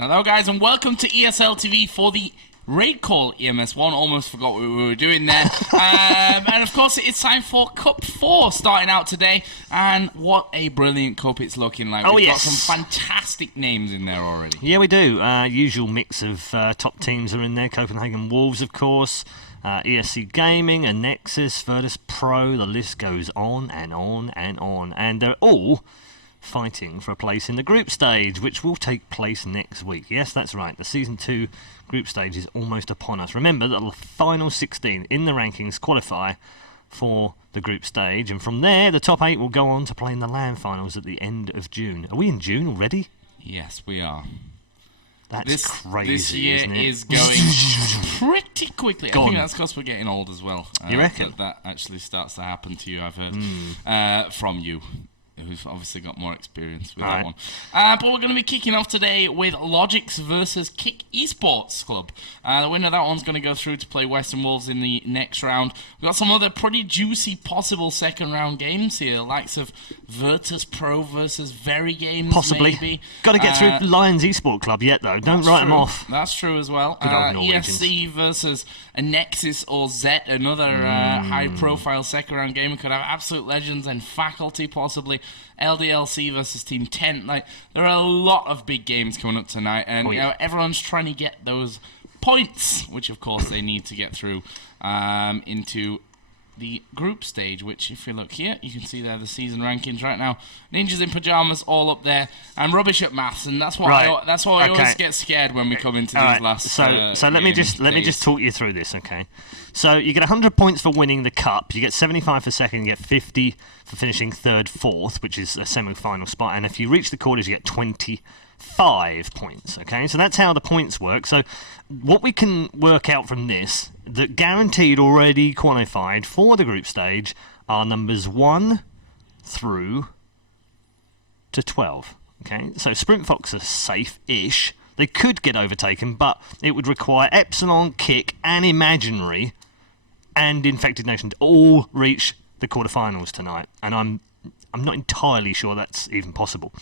Hello guys and welcome to ESL TV for the RaidCall EMS One. Almost forgot what we were doing there. And of course it's time for Cup 4 starting out today. And what a brilliant cup it's looking like. We've got some fantastic names in there already. Yeah, we do. Usual mix of top teams are in there. Copenhagen Wolves, of course. ESC Gaming, and Nexus, virtus.pro. The list goes on and on and on. And they're all fighting for a place in the group stage, which will take place next week. Yes, that's right. The Season 2 group stage is almost upon us. Remember that the final 16 in the rankings qualify for the group stage, and from there, the top 8 will go on to play in the LAN finals at the end of June. Are we in June already? Yes, we are. That's crazy, this year isn't it? is going pretty quickly. I think that's because we're getting old as well. You reckon? That actually starts to happen to you, I've heard from you, who's obviously got more experience with that one. But we're going to be kicking off today with logiX versus k1ck eSports Club. The winner of that one's going to go through to play Western Wolves in the next round. We've got some other pretty juicy possible second round games here, likes of virtus.pro versus Very Games. Possibly. Maybe. Got to get through Lions Esports Club yet, though. Don't write them off. That's true as well. ESC versus a Nexus or Z, another high-profile second-round game. We could have Absolute Legends and Faculty, possibly. LDLC versus Team 10. Like, there are a lot of big games coming up tonight, and you know, everyone's trying to get those points, which of course they need to get through into the group stage, which if you look here, you can see there the season rankings right now. Ninjas in Pajamas all up there, and rubbish at maths, and that's why that's why I always get scared when we come into these last. So let me just talk you through this, okay? So you get 100 points for winning the cup, you get 75 for second, you get 50 for finishing third, fourth, which is a semi-final spot, and if you reach the quarters, you get 25 points, okay? So that's how the points work. So what we can work out from this, that guaranteed already qualified for the group stage, are numbers 1 through to 12, okay? So Sprint Fox are safe-ish. They could get overtaken, but it would require Epsilon, k1ck, and Imaginary, and Infected Nation to all reach the quarterfinals tonight, and I'm not entirely sure that's even possible.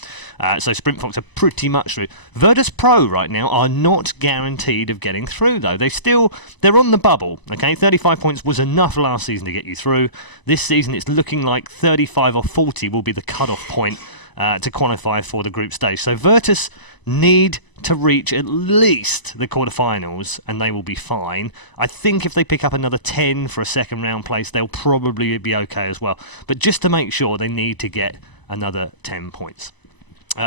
So Sprint Fox are pretty much through. virtus.pro right now are not guaranteed of getting through, though. They're on the bubble, okay? 35 points was enough last season to get you through. This season it's looking like 35 or 40 will be the cut-off point to qualify for the group stage. So Virtus need to reach at least the quarterfinals, and they will be fine. I think if they pick up another 10 for a second round place, they'll probably be okay as well. But just to make sure, they need to get another 10 points.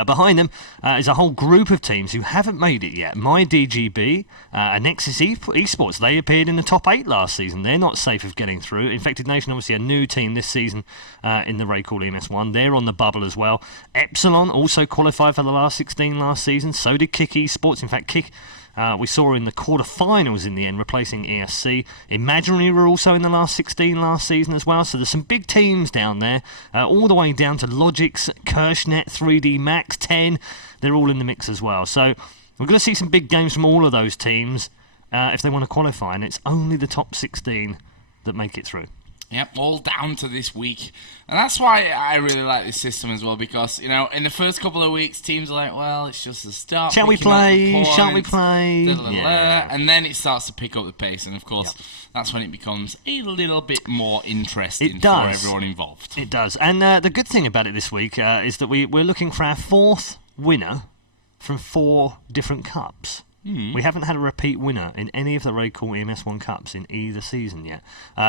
Behind them is a whole group of teams who haven't made it yet. MyDGB and Nexus eSports, they appeared in the top 8 last season. They're not safe of getting through. Infected Nation, obviously a new team this season in the RaidCall EMS One. They're on the bubble as well. Epsilon also qualified for the last 16 last season. So did k1ck eSports. In fact, k1ck we saw in the quarterfinals in the end, replacing ESC. Imaginary were also in the last 16 last season as well. So there's some big teams down there, all the way down to logiX, Kirschnet, 3D Max, 10. They're all in the mix as well. So we're going to see some big games from all of those teams if they want to qualify, and it's only the top 16 that make it through. Yep, all down to this week. And that's why I really like this system as well, because, you know, in the first couple of weeks, teams are like, well, it's just the start. Shall we play? Shall we play? Yeah. And then it starts to pick up the pace, and of course, that's when it becomes a little bit more interesting for everyone involved. It does. And the good thing about it this week is that we're looking for our 4th winner from 4 different cups. We haven't had a repeat winner in any of the RaidCall EMS One Cups in either season yet.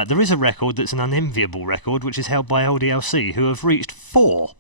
There is a record that's an unenviable record, which is held by LDLC, who have reached 4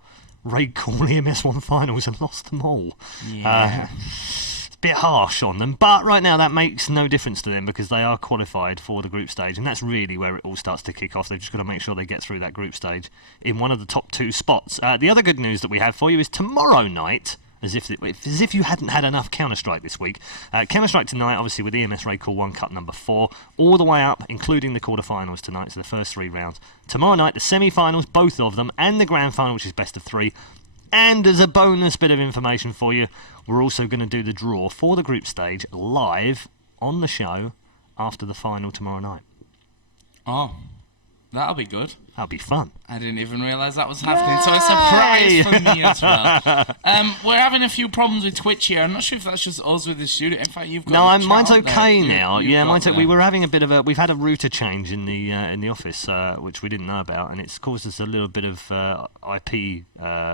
RaidCall EMS One finals and lost them all. Yeah. It's a bit harsh on them, but right now that makes no difference to them because they are qualified for the group stage, and that's really where it all starts to kick off. They've just got to make sure they get through that group stage in one of the top 2 spots. The other good news that we have for you is tomorrow night, as if you hadn't had enough Counter-Strike this week. Counter-Strike tonight, obviously, with EMS RaidCall 1 Cup number 4, all the way up, including the quarterfinals tonight, so the first 3 rounds. Tomorrow night, the semi-finals, both of them, and the grand final, which is best of 3. And as a bonus bit of information for you, we're also going to do the draw for the group stage live on the show after the final tomorrow night. Oh. That'll be good. That'll be fun. I didn't even realise that was happening, so a surprise for me as well. We're having a few problems with Twitch here. I'm not sure if that's just us with the studio. In fact, you've got mine's okay now. Yeah, mine's okay. We were having a bit of we've had a router change in the office, which we didn't know about, and it's caused us a little bit of IP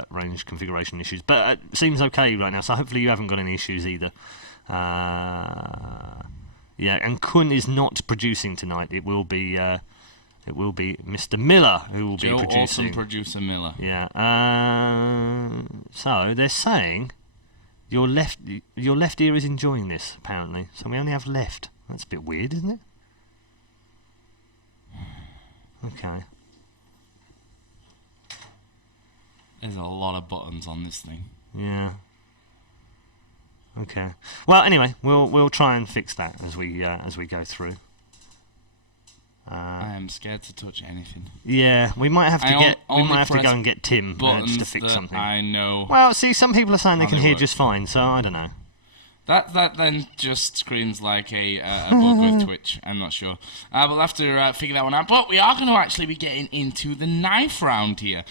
range configuration issues. But it seems okay right now, so hopefully you haven't got any issues either. Yeah, and Kun is not producing tonight. It will be Mr. Miller who will be producing. Awesome producer Miller. Yeah. So they're saying your left ear is enjoying this apparently. So we only have left. That's a bit weird, isn't it? Okay. There's a lot of buttons on this thing. Yeah. Okay. Well, anyway, we'll try and fix that as we go through. I am scared to touch anything. Yeah, we might have to go and get Tim just to fix something. I know. Well, see, some people are saying they can hear just fine, so I don't know. That then just screams like a bug with Twitch. I'm not sure. We'll have to figure that one out. But we are going to actually be getting into the knife round here.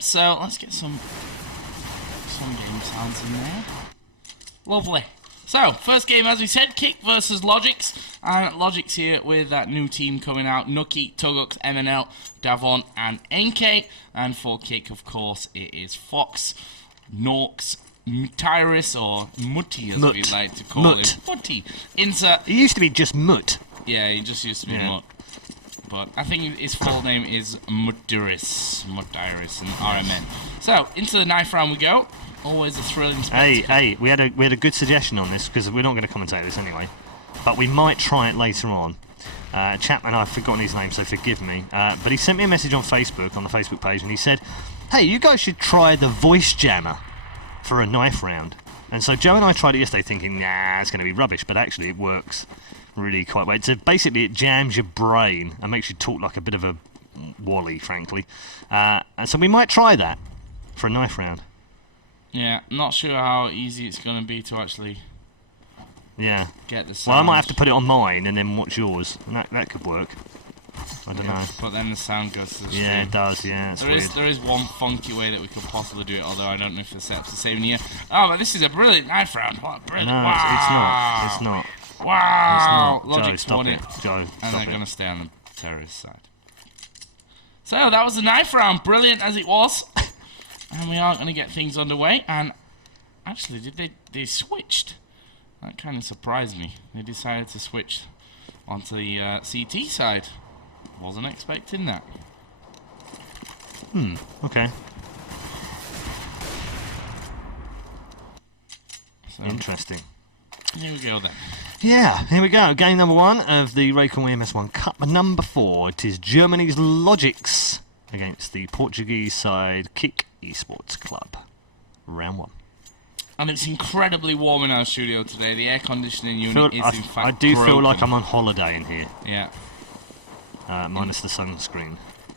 So let's get some game sounds in there. Lovely. So, first game, as we said, k1ck versus logiX. And logiX here with that new team coming out. k1ck, logiX, MNL, Davon, and ck. And for k1ck, of course, it is Fox, Norks, Tyrus, or Mutty, as we like to call him. Mutty. Insert. It used to be just Mut. Yeah, he just used to be Mut. But I think his full name is Mutiris, and RMN. So, into the knife round we go. Always a thrilling spectacle. Hey, we had a good suggestion on this, because we're not going to commentate this anyway. But we might try it later on. A chap, and I've forgotten his name, so forgive me. But he sent me a message on Facebook, on the Facebook page, and he said, hey, you guys should try the voice jammer for a knife round. And so Joe and I tried it yesterday thinking, nah, it's going to be rubbish, but actually it works really quite well. So basically it jams your brain and makes you talk like a bit of a wally, frankly. And so we might try that for a knife round. Yeah, not sure how easy it's going to be to actually get the sound. Well, I might have to put it on mine and then watch yours. And that could work. I don't know. But then the sound goes to the stream. Yeah, it does, yeah. There is one funky way that we could possibly do it, although I don't know if the setup's the same here. Oh, but this is a brilliant knife round. What a brilliant... No, wow. it's not. Wow! It's not. logiX Joe, stop won it. Joe, and stop they're going to stay on the terrorist side. So, that was the knife round. Brilliant as it was. And we are going to get things underway. And actually, they switched? That kind of surprised me. They decided to switch onto the CT side. Wasn't expecting that. Okay. So, interesting. Here we go then. Yeah, here we go. Game number 1 of the RaidCall EMS One Cup number 4. It is Germany's logiX against the Portuguese side k1ck eSports Club. Round 1. And it's incredibly warm in our studio today. The air conditioning unit is in fact I do broken. feel like I'm on holiday in here. Yeah. Minus the sunscreen.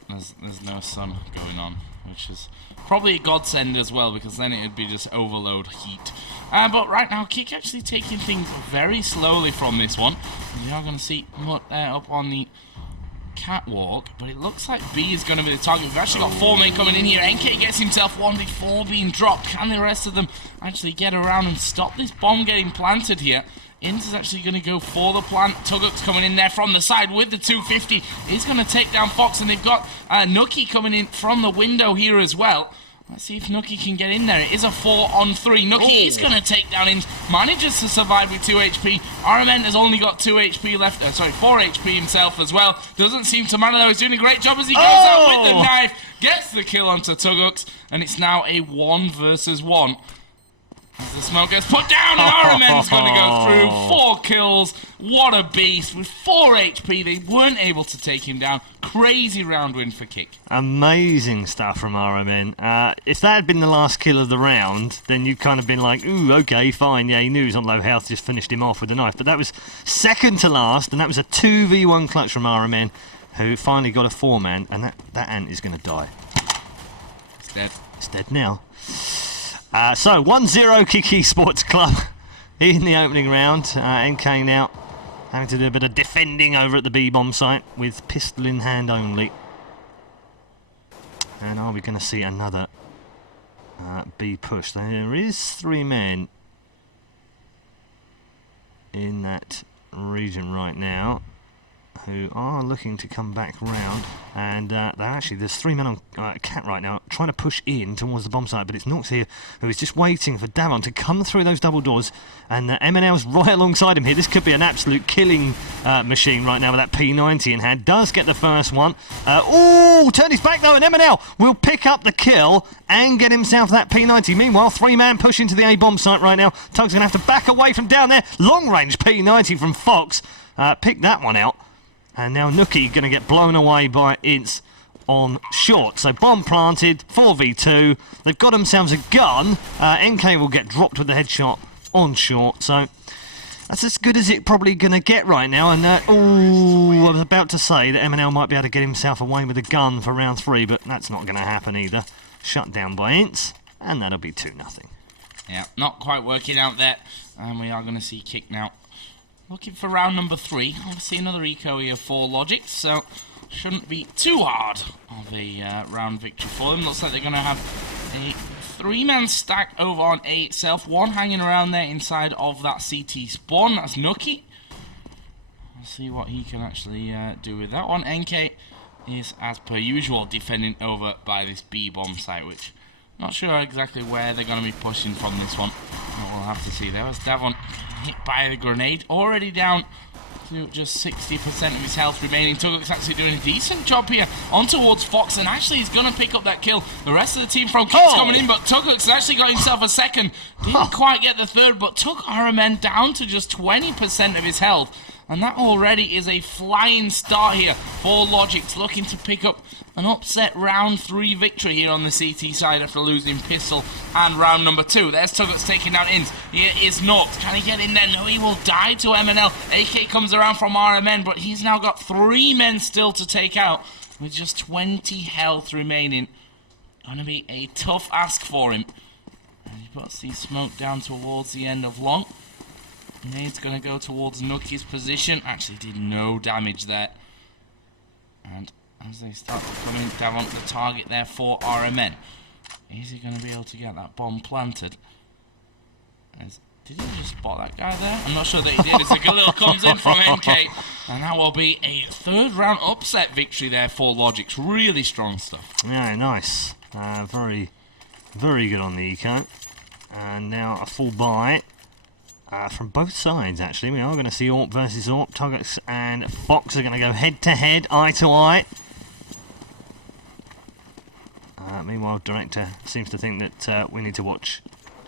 There's no sun going on, which is probably a godsend as well, because then it would be just overload heat. But right now, k1ck actually taking things very slowly from this one. We are going to see Mutt up on the catwalk, but it looks like B is going to be the target. We've actually got 4 men coming in here. ck gets himself one before being dropped. Can the rest of them actually get around and stop this bomb getting planted here? Int is actually going to go for the plant. logiX coming in there from the side with the 250. He's going to take down Fox, and they've got k1ck coming in from the window here as well. Let's see if k1ck can get in there. It is a 4-on-3. k1ck is going to take down Int. Manages to survive with 2 HP. RMN has only got 2 HP left. 4 HP himself as well. Doesn't seem to matter though. He's doing a great job as he goes out with the knife. Gets the kill onto logiX. And it's now a 1 versus 1. As the smoke gets put down, and RMN's going to go through. 4 kills. What a beast. With 4 HP, they weren't able to take him down. Crazy round win for k1ck. Amazing stuff from RMN. If that had been the last kill of the round, then you'd kind of been like, ooh, okay, fine. Yeah, he knew he was on low health, just finished him off with a knife. But that was second to last, and that was a 2v1 clutch from RMN, who finally got a 4-man, and that ant is going to die. It's dead. It's dead now. So 1-0 k1ck eSports Club in the opening round. NK now having to do a bit of defending over at the B-bomb site with pistol in hand only. And are we going to see another B push? There is 3 men in that region right now who are looking to come back round, and there's 3 men on Cat right now trying to push in towards the bomb site, but it's Nox here who is just waiting for Davon to come through those double doors, and MNL's right alongside him here. This could be an absolute killing machine right now with that P90 in hand. Does get the first one. Turned his back though, and MNL will pick up the kill and get himself that P90. Meanwhile, 3-man push into the A bomb site right now. Tug's going to have to back away from down there. Long range P90 from Fox. Pick that one out. And now k1ck going to get blown away by Ince on short. So bomb planted, 4v2. They've got themselves a gun. NK will get dropped with the headshot on short. So that's as good as it probably going to get right now. And I was about to say that MNL might be able to get himself away with a gun for round 3, but that's not going to happen either. Shut down by Ince, and that'll be 2-0. Yeah, not quite working out there. And we are going to see k1ck now. Looking for round number 3. Obviously another eco here for logiX, so shouldn't be too hard of a round victory for them. Looks like they're going to have a 3-man stack over on A itself. 1 hanging around there inside of that CT spawn. That's k1ck. Let's see what he can actually do with that one. NK is, as per usual, defending over by this B bomb site, which not sure exactly where they're going to be pushing from this one. But we'll have to see. There was Davon hit by the grenade, already down to just 60% of his health remaining. k1ck's actually doing a decent job here on towards Fox, and actually he's going to pick up that kill. The rest of the team from k1ck's coming in, but k1ck's actually got himself a second. Didn't quite get the third, but took RMN down to just 20% of his health. And that already is a flying start here for logiX, looking to pick up an upset round 3 victory here on the CT side after losing pistol and round number 2. There's k1ck's taking down Ince. Here is Nox. Can he get in there? No, he will die to MNL. AK comes around from RMN, but he's now got 3 men still to take out with just 20 health remaining. Gonna be a tough ask for him. And he puts the smoke down towards the end of long. Nade's going to go towards k1ck's position. Actually did no damage there. And as they start coming down the target there for RMN. Is he going to be able to get that bomb planted? Did he just spot that guy there? I'm not sure that he did. As a Galil comes in from NK. And that will be a 3rd round upset victory there for logiX. Really strong stuff. Yeah, nice. Very, very good on the eco. And now a full buy. From both sides, actually. We are going to see AWP versus AWP. k1ck and Fox are going to go head-to-head, eye-to-eye. Meanwhile, Director seems to think that we need to watch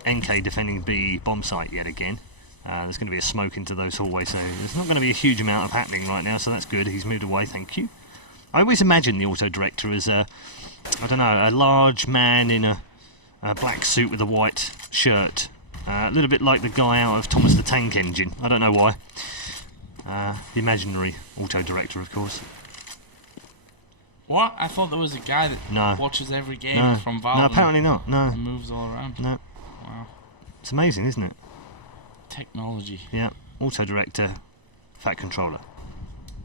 NK defending B bomb site yet again. There's going to be a smoke into those hallways, so there's not going to be a huge amount of happening right now, so that's good. He's moved away, thank you. I always imagine the Auto Director as a large man in a black suit with a white shirt. A little bit like the guy out of Thomas the Tank Engine. I don't know why. The imaginary Auto Director, of course. What? I thought there was a guy that watches every game from Valve. No, apparently not. No. And moves all around. No. Wow. It's amazing, isn't it? Technology. Yeah. Auto Director, Fat Controller.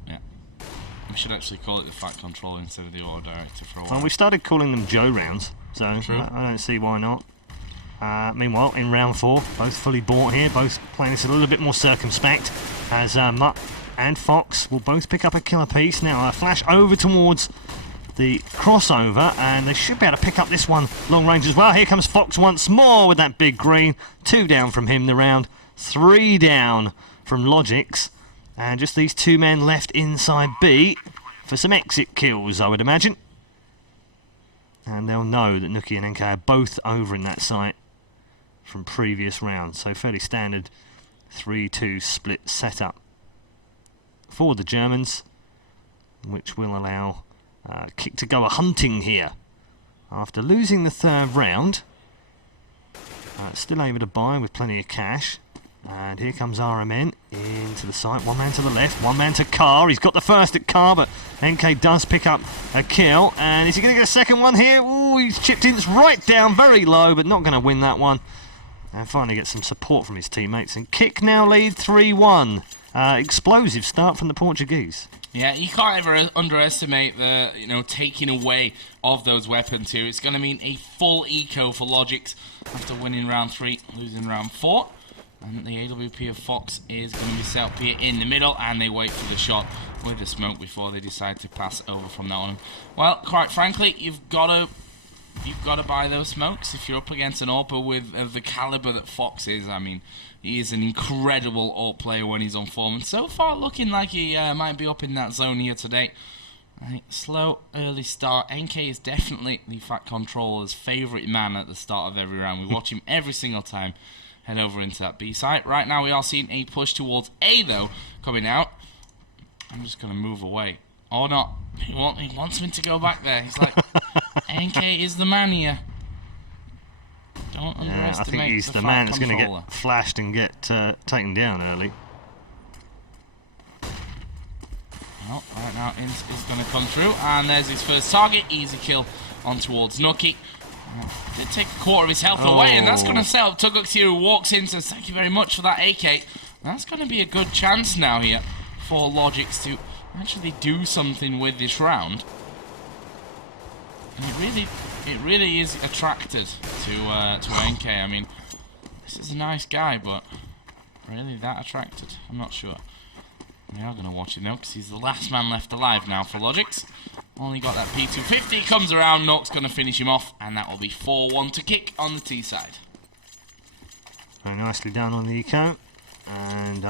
Yeah. We should actually call it the Fat Controller instead of the Auto Director for a while. Well, we started calling them Joe rounds, so I don't see why not. Meanwhile, in round 4, both fully bought here, both playing this a little bit more circumspect, as Mutt and Fox will both pick up a kill apiece. Now a flash over towards the crossover, and they should be able to pick up this one long range as well. Here comes Fox once more with that big green. 2 down from him the round, 3 down from logiX, and just these 2 men left inside B for some exit kills, I would imagine. And they'll know that k1ck and NK are both over in that site from previous rounds, so fairly standard 3-2 split setup for the Germans, which will allow k1ck to go a-hunting here after losing the 3rd round. Still able to buy with plenty of cash, and here comes RMN into the site. 1 man to the left, 1 man to Car. He's got the first at Car, but NK does pick up a kill, and is he going to get a second one here? Ooh, he's chipped in right down very low, but not going to win that one. And finally get some support from his teammates, and k1ck now lead 3-1 explosive start from the Portuguese. Yeah, you can't ever underestimate the taking away of those weapons here. It's going to mean a full eco for logiX after winning round 3, losing round 4. And the AWP of Fox is going to be set up here in the middle, and they wait for the shot with the smoke before they decide to pass over from that one. Well, quite frankly, you've got to buy those smokes if you're up against an AWPer with the caliber that Fox is. I mean, he is an incredible AWP player when he's on form, and so far looking like he might be up in that zone here today. I think slow early start. NK is definitely the Fat Controller's favourite man at the start of every round. We watch him every single time head over into that B site. Right now we are seeing a push towards A though coming out. I'm just going to move away. Or not. He wants me to go back there. He's like, NK is the man here. Don't underestimate. I think he's the man that's going to get flashed and get taken down early. Well, right now Ince is going to come through, and there's his first target. Easy kill on towards Nucky. Did take a quarter of his health away, and that's going to set up k1ck here, who walks in, says thank you very much for that AK. That's going to be a good chance now here for logiX to actually do something with this round. And it really is attracted to NK. I mean, this is a nice guy, but really that attracted? I'm not sure. We are going to watch him though, because he's the last man left alive now for logiX. Only got that P250, comes around, Nock's going to finish him off, and that will be 4-1 to k1ck on the T side. Very nicely done on the eco. And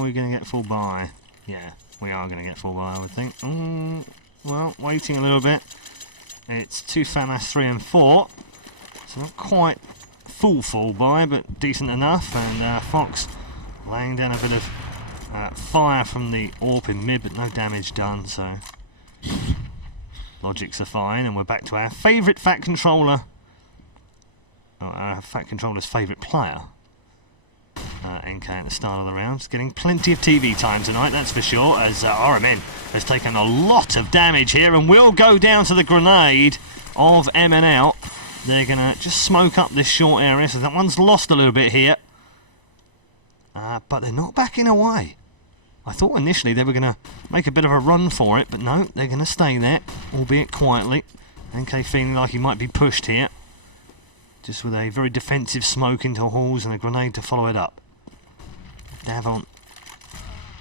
we're going to get full buy. Yeah, we are going to get full buy, I would think. Well, waiting a little bit. It's 2 FAMAS 3 and 4. So not quite full buy, but decent enough. And Fox laying down a bit of fire from the AWP in mid, but no damage done, so logiX are fine. And we're back to our favourite Fat Controller, our Fat Controller's favourite player, NK at the start of the round. It's getting plenty of TV time tonight, that's for sure, as RMN has taken a lot of damage here and will go down to the grenade of MNL. They're going to just smoke up this short area, so that one's lost a little bit here. But they're not backing away. I thought initially they were going to make a bit of a run for it, but no, they're going to stay there, albeit quietly. NK feeling like he might be pushed here, just with a very defensive smoke into halls and a grenade to follow it up. Davon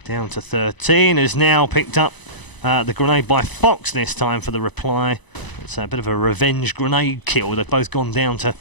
down to 13, has now picked up the grenade by Fox this time for the reply. It's a bit of a revenge grenade kill. They've both gone down to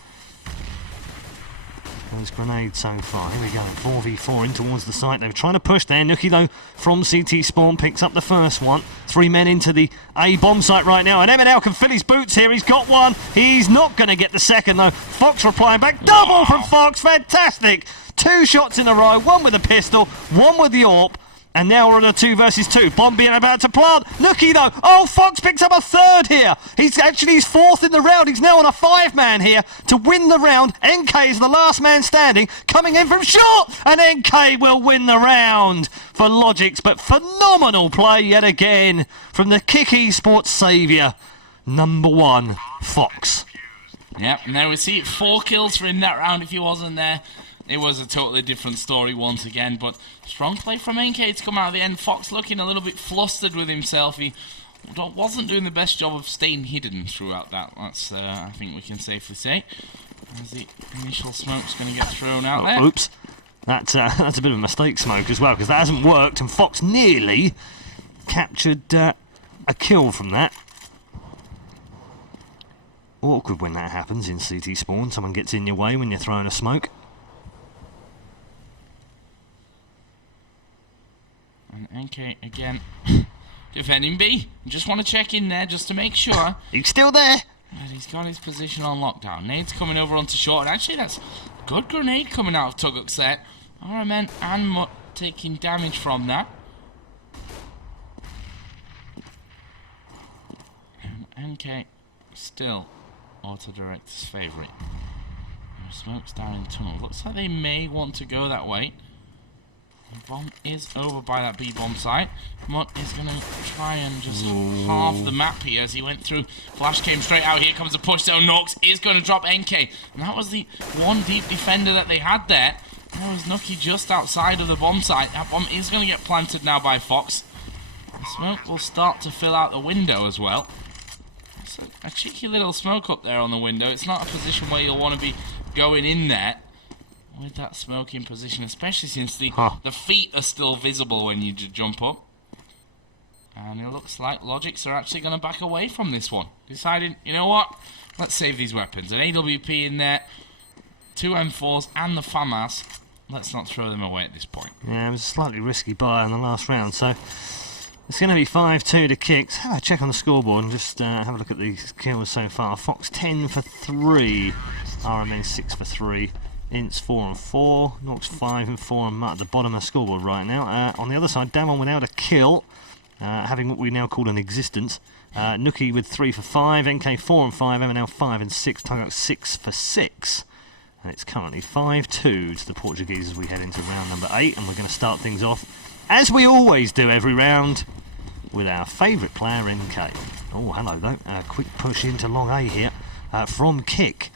those grenades so far. Here we go, 4v4 in towards the site. They were trying to push there. k1ck though from CT spawn picks up the first one. 3 men into the A bomb site right now, and MNL can fill his boots here. He's got one. He's not going to get the second though. Fox replying back. Double from Fox. Fantastic. 2 shots in a row. One with a pistol, one with the AWP. And now we're on a 2 versus 2. Bomb being about to plant. k1ck though. Oh, Fox picks up a 3rd here. He's 4th in the round. He's now on a 5-man here to win the round. NK is the last man standing, coming in from short, and NK will win the round for logiX. But phenomenal play yet again from the k1ck eSports saviour, number 1, Fox. Yep, and there we see 4 kills for him that round. If he wasn't there, it was a totally different story once again, but strong play from NK to come out at the end. Fox looking a little bit flustered with himself. He wasn't doing the best job of staying hidden throughout that. That's, I think we can safely say. As the initial smoke's going to get thrown out there. Oops. That's a bit of a mistake smoke as well, because that hasn't worked, and Fox nearly captured a kill from that. Awkward when that happens in CT spawn. Someone gets in your way when you're throwing a smoke. And NK again defending B. Just want to check in there just to make sure. He's still there. But he's got his position on lockdown. Nade's coming over onto short. And actually, that's a good grenade coming out of k1ck's set. RMN and Mutt taking damage from that. And NK still auto-director's favourite. Smoke's down in tunnel. Looks like they may want to go that way. The bomb is over by that B bomb site. Mutt is going to try and just halve the map here as he went through. Flash came straight out. Here comes a push down. Nox is going to drop NK. And that was the one deep defender that they had there. There was k1ck just outside of the bomb site. That bomb is going to get planted now by Fox. The smoke will start to fill out the window as well. It's a cheeky little smoke up there on the window. It's not a position where you'll want to be going in there with that smoke in position, especially since the feet are still visible when you jump up. And it looks like logiX are actually going to back away from this one. Deciding, you know what? Let's save these weapons. An AWP in there, 2 M4s and the FAMAS. Let's not throw them away at this point. Yeah, it was a slightly risky buy in the last round, so it's going to be 5-2 to k1ck. Let's have a check on the scoreboard and just have a look at these kills so far. Fox 10 for 3, RMN 6 for 3, Ints 4 and 4, Nox 5 and 4, and Mutt at the bottom of the scoreboard right now. On the other side, Damon without a kill, having what we now call an existence. k1ck with 3 for 5, NK 4 and 5, MNL 5 and 6, k1ck 6 for 6. And it's currently 5-2 to the Portuguese as we head into round number 8, and we're going to start things off, as we always do every round, with our favourite player, NK. Oh, hello though. Quick push into long A here from k1ck.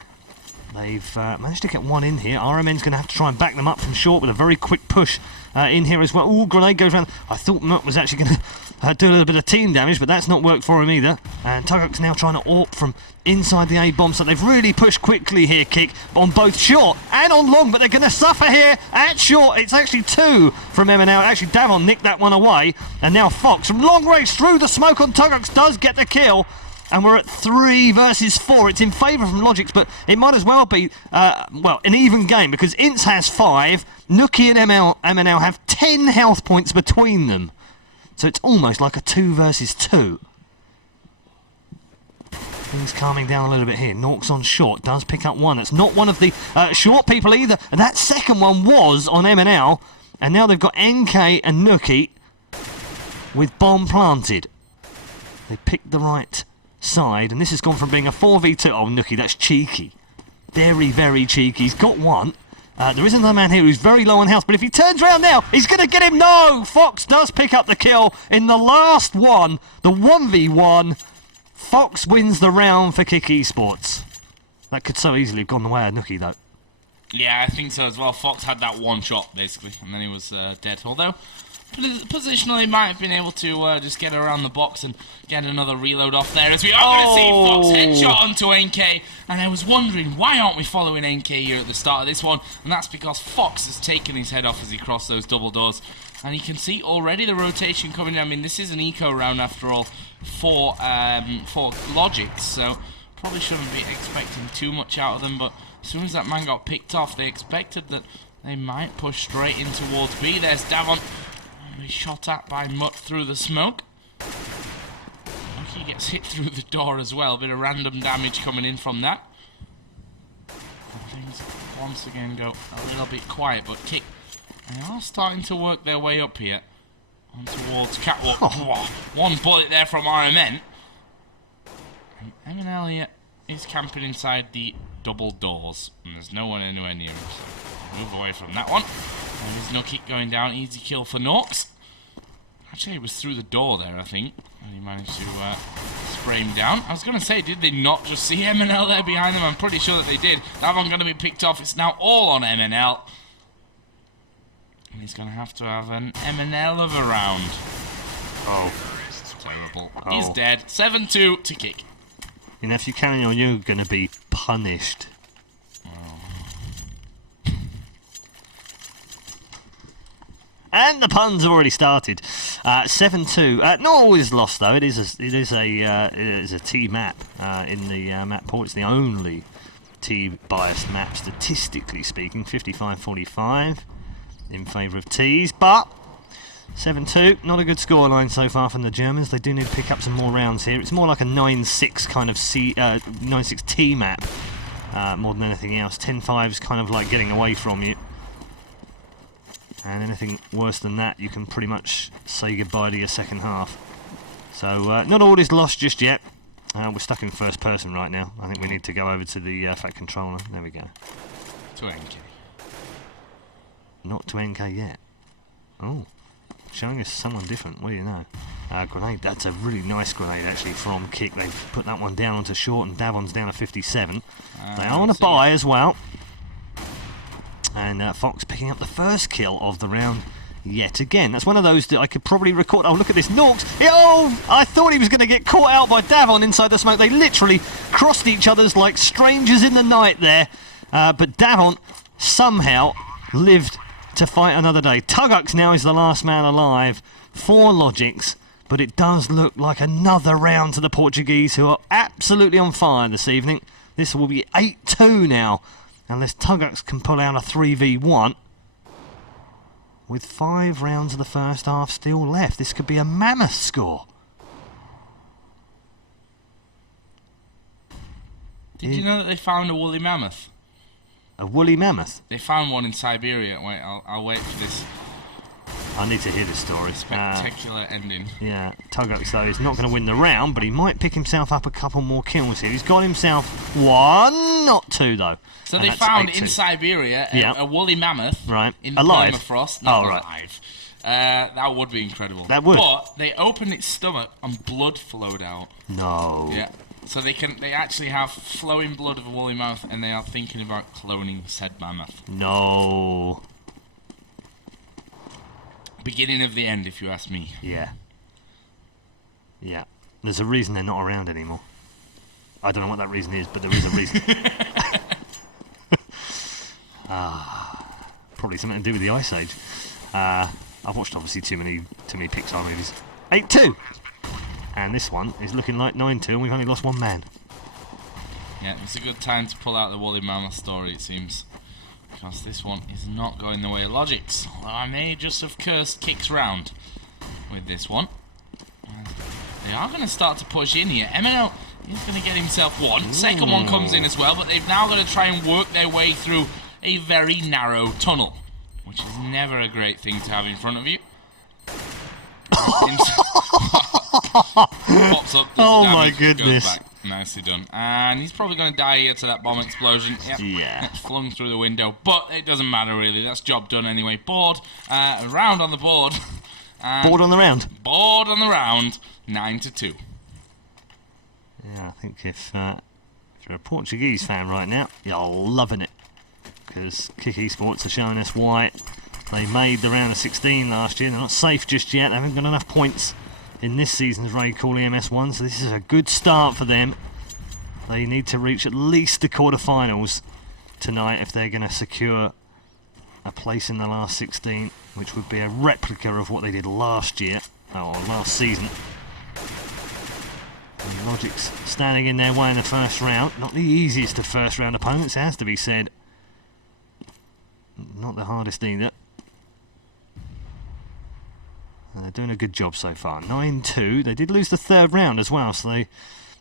They've managed to get one in here. RMN's going to have to try and back them up from short with a very quick push in here as well. Ooh, grenade goes round. I thought Mutt was actually going to do a little bit of team damage, but that's not worked for him either. And k1ck's now trying to AWP from inside the A bomb, so they've really pushed quickly here, k1ck, on both short and on long, but they're going to suffer here at short. It's actually 2 from MNL. Actually, Davon nicked that one away, and now Fox from long range through the smoke on k1ck does get the kill. And we're at 3 versus 4. It's in favour from logiX, but it might as well be, well, an even game, because Ints has 5, k1ck and MNL have 10 health points between them. So it's almost like a 2 versus 2. Things calming down a little bit here. Norks on short, does pick up one. That's not one of the short people either. And that second one was on MNL. And now they've got NK and k1ck with bomb planted. They picked the right side, and this has gone from being a 4v2. Oh, k1ck, that's cheeky. Very, very cheeky. He's got one. There is another man here who's very low on health, but if he turns around now, he's going to get him. No! Fox does pick up the kill in the last one, the 1v1. Fox wins the round for k1ck eSports. That could so easily have gone the way of k1ck, though. Yeah, I think so as well. Fox had that one shot, basically, and then he was dead. Although, positionally, might have been able to just get around the box and get another reload off there, as we are going to see Fox headshot onto NK. And I was wondering, why aren't we following NK here at the start of this one? And that's because Fox has taken his head off as he crossed those double doors. And you can see already the rotation coming in. I mean, this is an eco round after all for logiX, so probably shouldn't be expecting too much out of them. But as soon as that man got picked off, they expected that they might push straight in towards B. There's Davon. He's shot at by Mutt through the smoke. He gets hit through the door as well. A bit of random damage coming in from that. And things once again go a little bit quiet, but k1ck, they are starting to work their way up here on towards Catwalk. Oh. One bullet there from RMN. And MNL here is camping inside the double doors, and there's no one anywhere near him. So move away from that one. And there's k1ck going down. Easy kill for Nox. Actually, it was through the door there, I think. And he managed to spray him down. I was going to say, did they not just see MNL there behind them? I'm pretty sure that they did. That one going to be picked off. It's now all on MNL. And he's going to have an MNL of a round. Oh. Terrible. Oh. He's dead. 7-2 to k1ck. You know, if you carry on, you're going to be punished. And the puns have already started. 7-2. Not always lost though. It is a T map in the map pool. It's the only T biased map statistically speaking. 55-45 in favour of T's, but 7-2. Not a good scoreline so far from the Germans. They do need to pick up some more rounds here. It's more like a 9-6 kind of 9-6 T map more than anything else. 10-5 is kind of like getting away from you. And anything worse than that, you can pretty much say goodbye to your second half. So, not all is lost just yet. We're stuck in first person right now. I think we need to go over to the FAT controller. There we go. To NK. Not to NK yet. Oh, showing us someone different. What do you know? Grenade. That's a really nice grenade, actually, from k1ck. They've put that one down onto short, and Davon's down to 57. They are on a buy as well. And Fox picking up the first kill of the round yet again. That's one of those that I could probably record. Oh, look at this. Norks. Oh, I thought he was going to get caught out by Davon inside the smoke. They literally crossed each other's like strangers in the night there. But Davon somehow lived to fight another day. k1ck now is the last man alive for logiX. But it does look like another round to the Portuguese, who are absolutely on fire this evening. This will be 8-2 now, unless k1ck can pull out a 3v1. With 5 rounds of the first half still left, this could be a mammoth score. Did you know that they found a woolly mammoth? A woolly mammoth? They found one in Siberia. Wait, I'll wait for this. I need to hear this story. Spectacular ending. Yeah, k1ck though is not going to win the round, but he might pick himself up a couple more kills here. He's got himself 1, not 2 though. So they found in Siberia a woolly mammoth in the alive. permafrost. Not alive. That would be incredible. That would. But they opened its stomach and blood flowed out. No. Yeah. So they actually have flowing blood of a woolly mammoth, and they are thinking about cloning said mammoth. No. Beginning of the end, if you ask me. Yeah. Yeah. There's a reason they're not around anymore. I don't know what that reason is, but there is a reason. Probably something to do with the Ice Age. I've watched obviously too many Pixar movies. 8-2, and this one is looking like 9-2, and we've only lost 1 man. Yeah, it's a good time to pull out the woolly mammoth story, it seems, because this one is not going the way of logiX. Although I may just have cursed k1ck's round with this one. They are going to start to push in here. MNL is going to get himself 1. Second one comes in as well, but they've now got to try and work their way through a very narrow tunnel, which is never a great thing to have in front of you. Pops up, oh my goodness. Goes back. Nicely done. And he's probably going to die here to that bomb explosion. Yep. Yeah. It's flung through the window, but it doesn't matter really. That's job done anyway. Board. Round on the board. Board on the round. Board on the round. 9-2. Yeah, I think if you're a Portuguese fan right now, you're loving it, because k1ck eSports are showing us why they made the round of 16 last year. They're not safe just yet. They haven't got enough points in this season's RaidCall EMS One, so this is a good start for them. They need to reach at least the quarterfinals tonight if they're going to secure a place in the last 16, which would be a replica of what they did last year, or last season. And logiX standing in their way in the first round. Not the easiest of first round opponents, it has to be said. Not the hardest either. And they're doing a good job so far. 9-2. They did lose the 3rd round as well, so they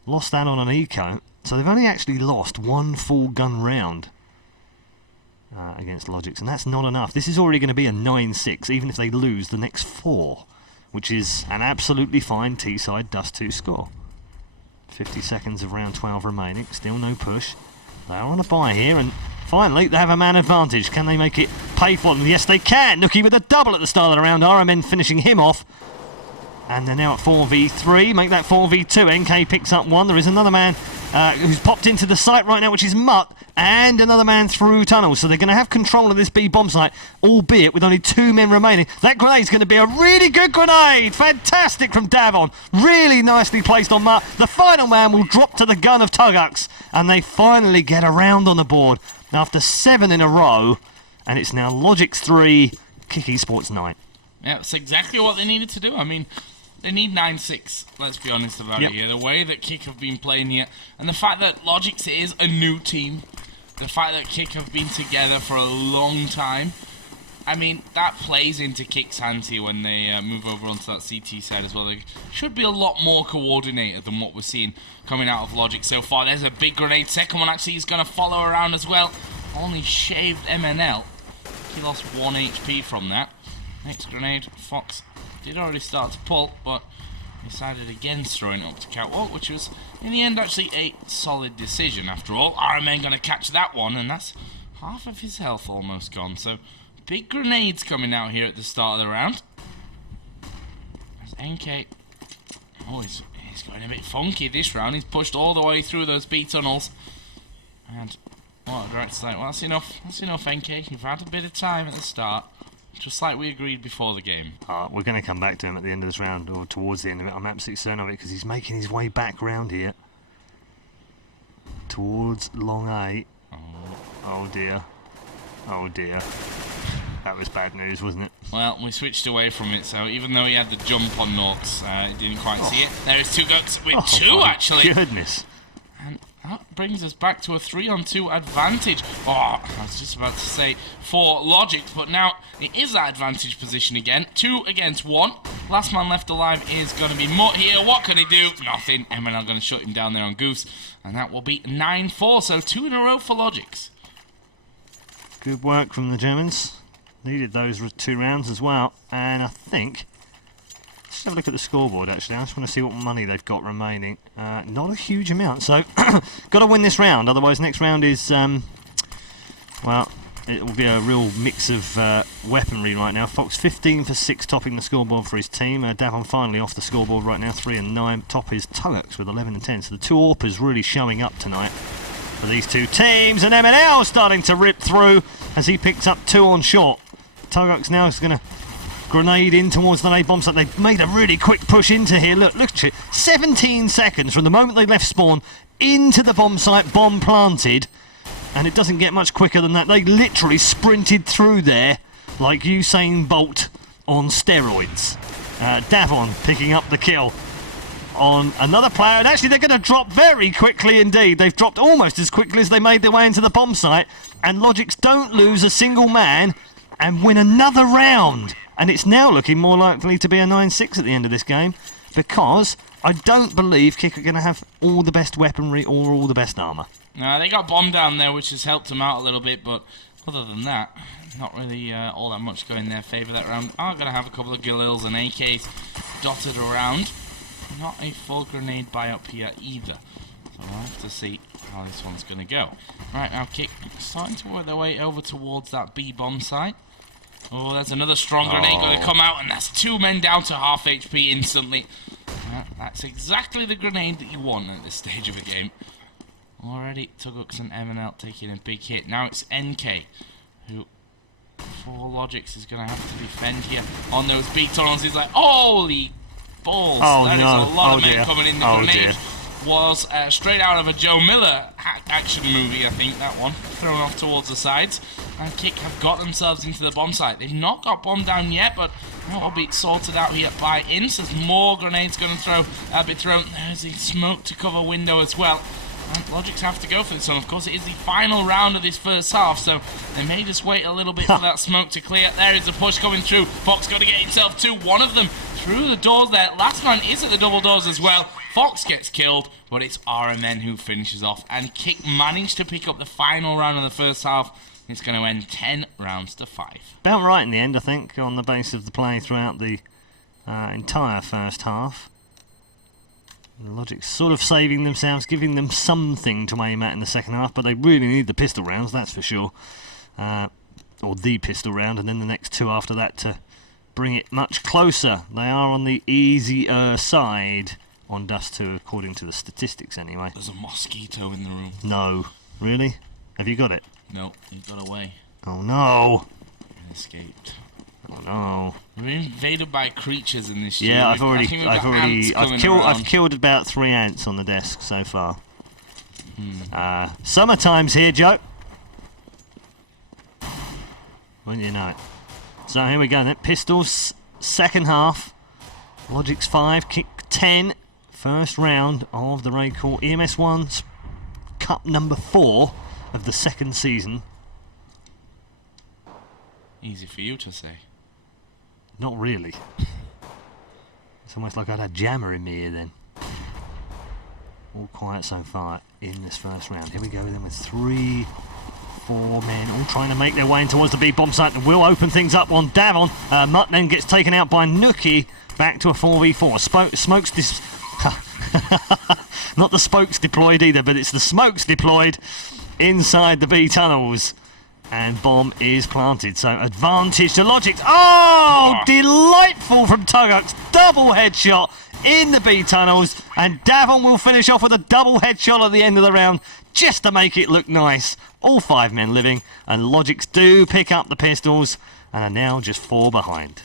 lost that on an eco. So they've only actually lost 1 full gun round against logiX, and that's not enough. This is already going to be a 9-6, even if they lose the next 4, which is an absolutely fine T-side Dust 2 score. 50 seconds of round 12 remaining. Still no push. They are on a bye here, and finally they have a man advantage. Can they make it pay for them? Yes, they can. ck with a double at the start of the round. RMN finishing him off. And they're now at 4v3. Make that 4v2. NK picks up 1. There is another man who's popped into the site right now, which is Mutt. And another man through tunnels. So they're going to have control of this B bomb site, albeit with only 2 men remaining. That grenade's going to be a really good grenade. Fantastic from Davon. Really nicely placed on Mutt. The final man will drop to the gun of k1ck. And they finally get a round on the board after 7 in a row. And it's now logiX 3, k1ck eSports 9. Yeah, that's exactly what they needed to do. I mean, they need 9-6, let's be honest about it here. The way that k1ck have been playing here, and the fact that logiX is a new team, the fact that k1ck have been together for a long time, I mean, that plays into k1ck's hands here when they move over onto that CT side as well. They should be a lot more coordinated than what we're seeing coming out of logiX so far. There's a big grenade. Second one actually is going to follow around as well. Only shaved MNL. He lost 1 HP from that. Next grenade, Fox did already start to pull, but decided against throwing it up to k1ck, which was, in the end, actually a solid decision after all. RMN going to catch that one, and that's half of his health almost gone. So, big grenades coming out here at the start of the round. There's NK. Oh, he's going a bit funky this round. He's pushed all the way through those B tunnels. And What a direct strike. Well, that's enough. That's enough, NK. You've had a bit of time at the start. Just like we agreed before the game. We're going to come back to him at the end of this round, or towards the end of it. I'm absolutely certain of it, because he's making his way back round here. Towards long A. Oh dear. Oh dear. That was bad news, wasn't it? Well, we switched away from it, so even though he had the jump on Nox, he didn't quite see it. There is 2ck with 2, actually. Goodness. And that brings us back to a 3-on-2 advantage. Oh, I was just about to say for logiX, but now it is that advantage position again. 2 against 1. Last man left alive is going to be Mutt here. What can he do? Nothing. MNL going to shut him down there on Goose. And that will be 9-4, so 2 in a row for logiX. Good work from the Germans. Needed those 2 rounds as well. And I think... Let's have a look at the scoreboard, actually. I just want to see what money they've got remaining. Not a huge amount, so got to win this round. Otherwise, next round is, well, it will be a real mix of weaponry right now. Fox 15 for 6, topping the scoreboard for his team. Davon finally off the scoreboard right now, 3 and 9. Top is k1ck with 11 and 10. So the 2 AWPers really showing up tonight for these 2 teams. And MNL starting to rip through as he picks up 2 on short. k1ck's now is going to grenade in towards the A bomb site. They've made a really quick push into here. Look at it. 17 seconds from the moment they left spawn into the bomb site, bomb planted. And it doesn't get much quicker than that. They literally sprinted through there like Usain Bolt on steroids. Davon picking up the kill on another player. And actually they're going to drop very quickly indeed. They've dropped almost as quickly as they made their way into the bomb site. And logiX don't lose a single man and win another round. And it's now looking more likely to be a 9-6 at the end of this game, because I don't believe k1ck are going to have all the best weaponry or all the best armour. No, they got bomb down there, which has helped them out a little bit, but other than that, not really all that much going in their favour that round. Are going to have a couple of Galils and AKs dotted around. Not a full grenade buy up here either. So we'll have to see how this one's going to go. Right, now k1ck starting to work their way over towards that B bomb site. Oh, there's another strong grenade going to come out, and that's 2 men down to half HP instantly. That's exactly the grenade that you want at this stage of the game. Already, k1ck and MNL taking a big hit. Now it's NK, who, for logiX, is going to have to defend here on those B tunnels. He's like, holy balls. That is a lot of men coming in. The grenade was straight out of a Joe Miller action movie, I think, that one. Thrown off towards the sides. And k1ck have got themselves into the bomb site. They've not got bomb down yet, but that'll be sorted out here by Ince. There's more grenades going to be thrown. There's the smoke to cover window as well. And logiX have to go for this one. Of course, it is the final round of this first half, so they may just wait a little bit for that smoke to clear. There is a push coming through. Fox got to get himself to one of them through the doors there. Last man is at the double doors as well. Fox gets killed, but it's RMN who finishes off. And k1ck managed to pick up the final round of the first half. It's going to end 10 rounds to 5. About right in the end, I think, on the base of the play throughout the entire first half. logiX sort of saving themselves, giving them something to aim at in the second half, but they really need the pistol rounds, that's for sure. Or the pistol round, and then the next 2 after that to bring it much closer. They are on the easier side on Dust 2, according to the statistics anyway. There's a mosquito in the room. No. Really? Have you got it? No, he got away. Oh no! He escaped. Oh no! We're invaded by creatures in this. Yeah, I've killed about 3 ants on the desk so far. Summertime's here, Joe. Wouldn't you know it? So here we go then. Pistols, second half. logiX 5, k1ck 10. First round of the RaidCall EMS One Cup number 4 of the second season. Easy for you to say. Not really. It's almost like I'd had jammer in me here then. All quiet so far in this first round. Here we go then with 3, 4 men all trying to make their way in towards the B bomb site, and will open things up on Davon. Mutt then gets taken out by k1ck. Back to a 4v4. Smokes this. Not the spokes deployed either, but it's the smokes deployed inside the B tunnels. And bomb is planted, so advantage to logiX. Oh, delightful from k1ck. Double headshot in the B tunnels, and Davon will finish off with a double headshot at the end of the round, just to make it look nice. All 5 men living, and logiX do pick up the pistols, and are now just 4 behind.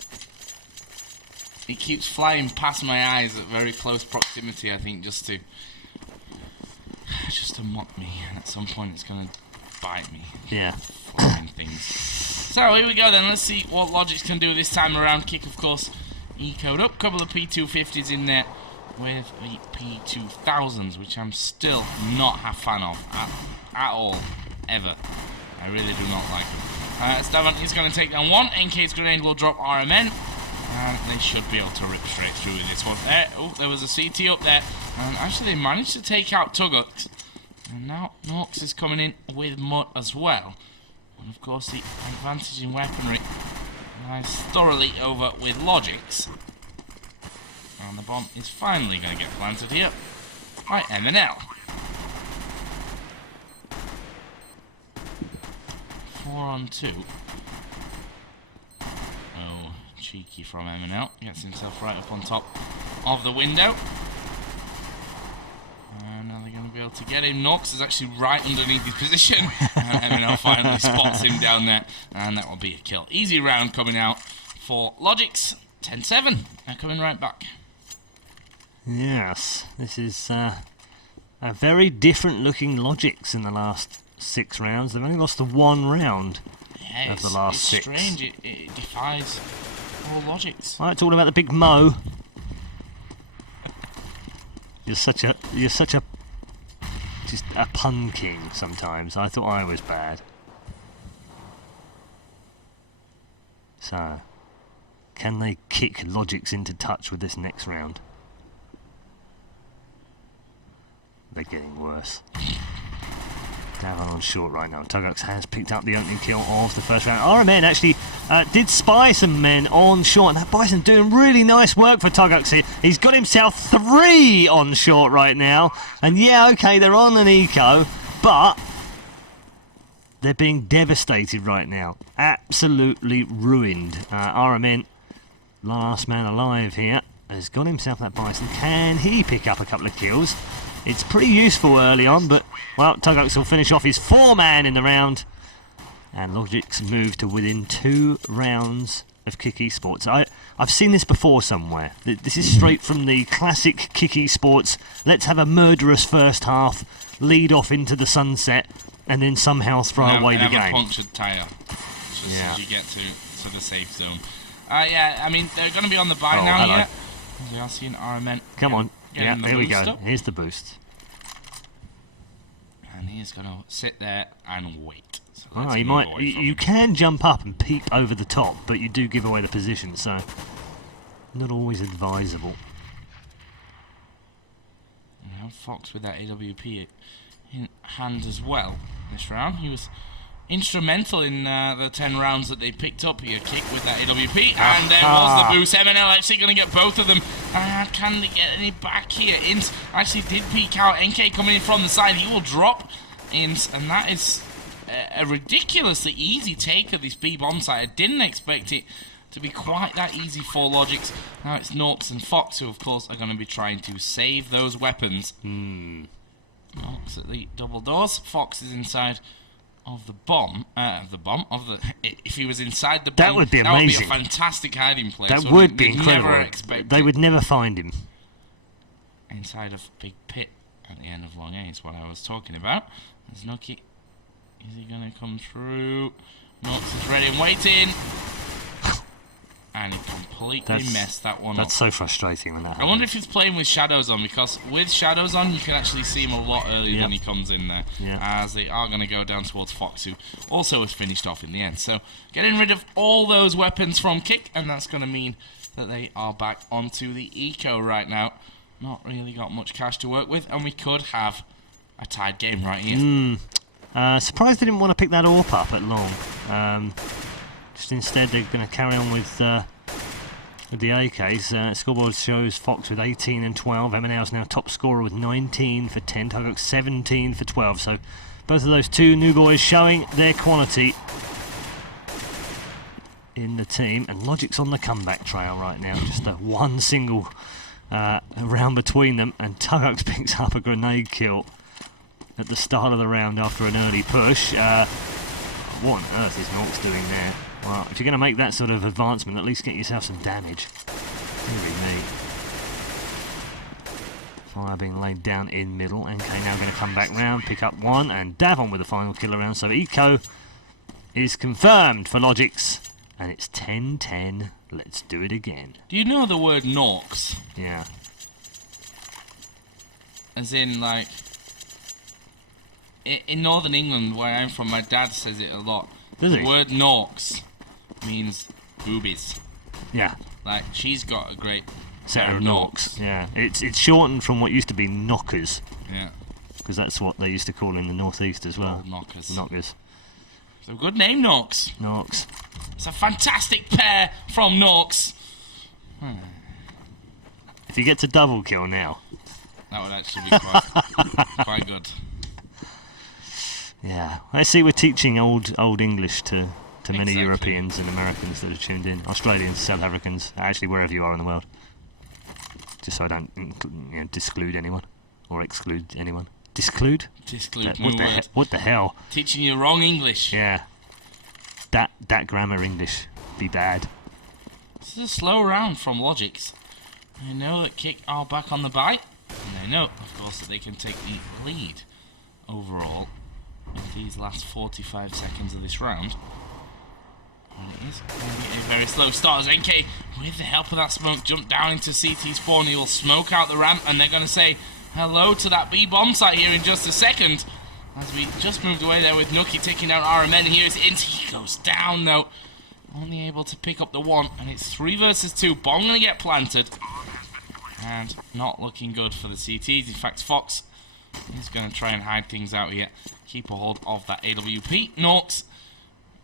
It keeps flying past my eyes at very close proximity, I think, just to mock me, and at some point it's going to bite me. Yeah. Flying things. So here we go then, let's see what logiX can do this time around. Kick, of course, eco'd up. Couple of P250s in there with the P2000s, which I'm still not a fan of at all, ever. I really do not like them. Davon is going to take down one. NK's grenade will drop RMN. And they should be able to rip straight through with this one. Oh, there was a CT up there. And actually they managed to take out k1ck. And now k1ck is coming in with Mutt as well. And of course the advantage in weaponry lies thoroughly over with logiX. And the bomb is finally going to get planted here by MNL. 4 on 2. Oh, cheeky from MNL. Gets himself right up on top of the window. And now they're going to be able to get him. k1ck is actually right underneath his position. And MNL finally spots him down there. And that will be a kill. Easy round coming out for logiX. 10-7. They're coming right back. Yes, this is a very different looking logiX in the last 6 rounds. They've only lost the 1 round of the last 6. It's strange. It defies all logiX. Right, talking about the big Mo. You're such a just a pun king sometimes. I thought I was bad. So, can they kick logiX into touch with this next round? They're getting worse. Davon on short right now. k1ck has picked up the opening kill of the first round. RMN actually did spy some men on short, and that Bison doing really nice work for k1ck here. He's got himself 3 on short right now, and yeah, okay, they're on an eco, but they're being devastated right now. Absolutely ruined. RMN, last man alive here, has got himself that Bison. Can he pick up a couple of kills? It's pretty useful early on, but, well, k1ck will finish off his 4-man in the round. And logiX move to within 2 rounds of k1ck eSports. I've seen this before somewhere. This is straight from the classic k1ck eSports. Let's have a murderous first half, lead off into the sunset, and then somehow throw away the game. Have a punctured tyre, just as you get to the safe zone. Yeah, I mean, they're going to be on the buy now here. We are seeing RMN. Come on. Yeah, here we go. Here's the boost. And he's going to sit there and wait. So you can jump up and peek over the top, but you do give away the position, so not always advisable. Now k1ck with that AWP in hand as well this round. He was instrumental in the 10 rounds that they picked up here. Kick with that AWP, and there was the boost. MNL actually going to get both of them. Can they get any back here? Int actually did peek out. NK coming in from the side. He will drop Int, and that is a ridiculously easy take of this B bomb site. I didn't expect it to be quite that easy for logiX. Now it's k1ck and k1ck who, of course, are going to be trying to save those weapons. k1ck at the double doors. k1ck is inside of the bomb, if he was inside the bomb, that would be amazing. That would be a fantastic hiding place. That would be incredible. They would never find him. Inside of Big Pit at the end of Long A is what I was talking about. There's k1ck. Is he going to come through? k1ck is ready and waiting. And he completely messed that one up. That's so frustrating when that happens. I wonder if he's playing with shadows on, because with shadows on, you can actually see him a lot earlier when he comes in there. As they are going to go down towards k1ck, who also was finished off in the end. So, getting rid of all those weapons from k1ck, and that's going to mean that they are back onto the eco right now. Not really got much cash to work with, and we could have a tied game right here. Surprised they didn't want to pick that AWP up at long. Just instead, they're going to carry on with the AKs. Scoreboard shows k1ck with 18 and 12. MNL's now top scorer with 19 for 10. k1ck 17 for 12. So both of those two new boys showing their quality in the team. And logiX on the comeback trail right now. Just a one single around between them, and k1ck picks up a grenade kill at the start of the round after an early push. What on earth is k1ck doing there? Well, if you're going to make that sort of advancement, at least get yourself some damage. Deary me. Fire being laid down in middle. NK now going to come back round, pick up one, and Davon with the final kill around. So Eco is confirmed for logiX, and it's 10-10. Let's do it again. Do you know the word k1ck? Yeah. As in, like, in Northern England, where I'm from, my dad says it a lot. Does he? The word k1ck means boobies. Yeah. Like, she's got a great Set pair of of k1ck. Yeah. It's shortened from what used to be knockers, Yeah. because that's what they used to call in the northeast as well. Old knockers. Knockers. So good name, k1ck. k1ck. It's a fantastic pair from k1ck. If you get to double kill now. That would actually be quite good. Yeah. I see we're teaching old English to many Exactly. Europeans and Americans that have tuned in. Australians, South Africans, actually wherever you are in the world. Just so I don't disclude anyone. Or exclude anyone. Disclude? Disclude, What the hell? Teaching you wrong English. Yeah. That grammar English be bad. This is a slow round from logiX. They know that k1ck are back on the bite, and they know, of course, that they can take the lead overall in these last 45 seconds of this round. And it is going to be a very slow start as NK, with the help of that smoke, jump down into CT spawn. He will smoke out the ramp, and they're going to say hello to that B bomb site here in just a second. As we just moved away there with k1ck taking down RMN. Here's Int. He goes down though. Only able to pick up the one, and it's 3 versus 2. Bomb going to get planted. And not looking good for the CTs. In fact, Fox is going to try and hide things out here. Keep a hold of that AWP. k1ck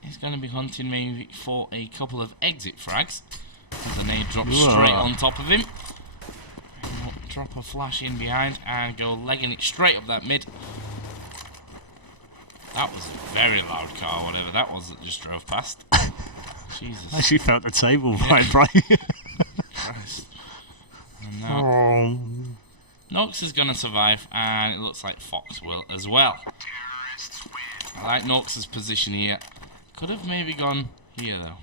is going to be hunting maybe for a couple of exit frags. As the nade drops straight on top of him. Drop a flash in behind and go legging it straight up that mid. That was a very loud car, whatever that was that just drove past. Jesus. I actually felt the table vibrate. Christ. And now k1ck is going to survive, and it looks like Fox will as well. I like k1ck's position here. Could have maybe gone here though.